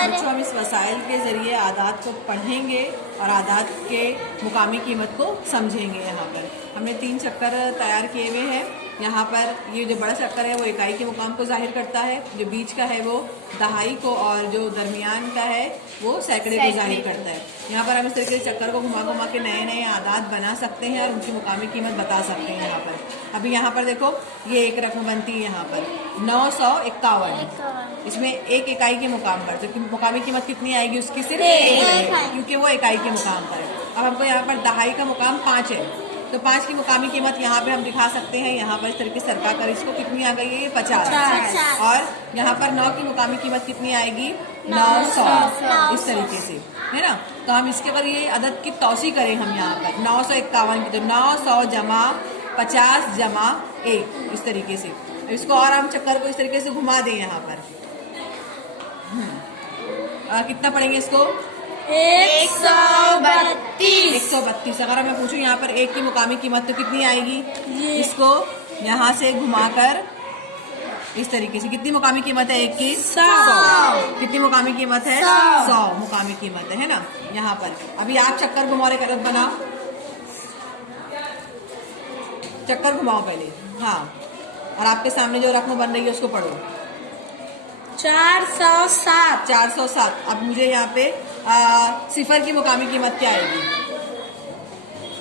बच्चों हम इस वसाइल के जरिए आदात को पढ़ेंगे और आदात के मुकामी कीमत को समझेंगे। यहाँ पर हमने 3 चक्कर तैयार किए हुए हैं। यहाँ पर ये जो बड़ा चक्कर है वो इकाई के मुकाम को जाहिर करता है, जो बीच का है वो दहाई को, और जो दरमियान का है वो सैकड़े को जाहिर करता है। यहाँ पर हम इस तरीके से चक्कर को घुमा घुमा के नए नए आदात बना सकते हैं और उनकी मुकामी कीमत बता सकते हैं। यहाँ पर अभी यहाँ पर देखो ये एक रकम बनती है यहाँ पर 951। इसमें एक इकाई के मुकाम पर, तो मुकामी कीमत कितनी आएगी उसकी? सिर्फ एक है, क्योंकि वो इकाई के मुकाम पर है। अब हमको यहाँ पर दहाई का मुकाम 5 है, तो 5 की मुकामी कीमत यहाँ पे हम दिखा सकते हैं। यहाँ पर इस तरीके से सरका कर इसको कितनी आ गई है? 50। और यहाँ पर 9 की मुकामी कीमत कितनी आएगी? 900। इस तरीके से है ना। तो हम इसके ऊपर ये अदद की तौसी करें हम यहाँ पर 951 की, तो 900 जमा 50 जमा 1 इस तरीके से। इसको और हम चक्कर को इस तरीके से घुमा दें यहाँ पर। कितना पढ़ेंगे इसको? 132। अगर मैं पूछूं यहाँ पर 1 की मुकामी कीमत तो कितनी आएगी? इसको यहाँ से घुमाकर इस तरीके से, कितनी मुकामी कीमत है 1 की? 100। कितनी मुकामी कीमत है? 100 मुकामी कीमत है ना। यहाँ पर अभी आप चक्कर घुमाओ, एक अदद बनाओ, चक्कर घुमाओ पहले। हाँ, और आपके सामने जो रकम बन रही है उसको पढ़ो। 407। 407। अब मुझे यहाँ पे सिफर की मुकामी कीमत क्या आएगी?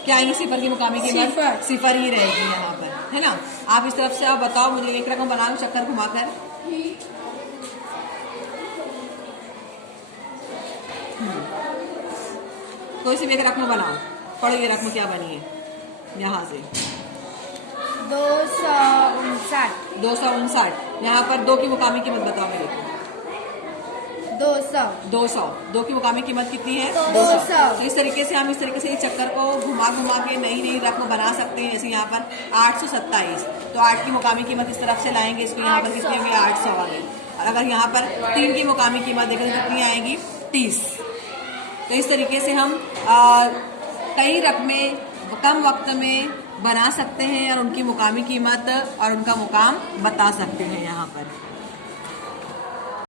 क्या आएगी सिफर की मुकामी कीमत? सिफर ही रहेगी यहाँ पर, है ना। आप इस तरफ से आप बताओ मुझे, एक रकम बना लो चक्कर घुमाकर। कोई सी भी एक रकम बनाओ, पढ़ो ये रकम क्या बनी है यहाँ से? 259। 259। यहाँ पर 2 की मुकामी कीमत बताओ मेरे को। 200। 2 की मुकामी कीमत कितनी है? 200। तो इस तरीके से हम इस तरीके से इस चक्कर को घुमा घुमा के नई नई रकम बना सकते हैं। जैसे यहाँ पर 827, तो 8 की मुकामी कीमत इस तरफ से लाएंगे, इसको यहाँ पर कितनी होगी? 800 आ गई। और अगर यहाँ पर 3 की मुकामी कीमत देखें तो कितनी आएगी? 30। तो इस तरीके से हम कई रकमें कम वक्त में बना सकते हैं और उनकी मुकामी कीमत और उनका मुकाम बता सकते हैं यहाँ पर।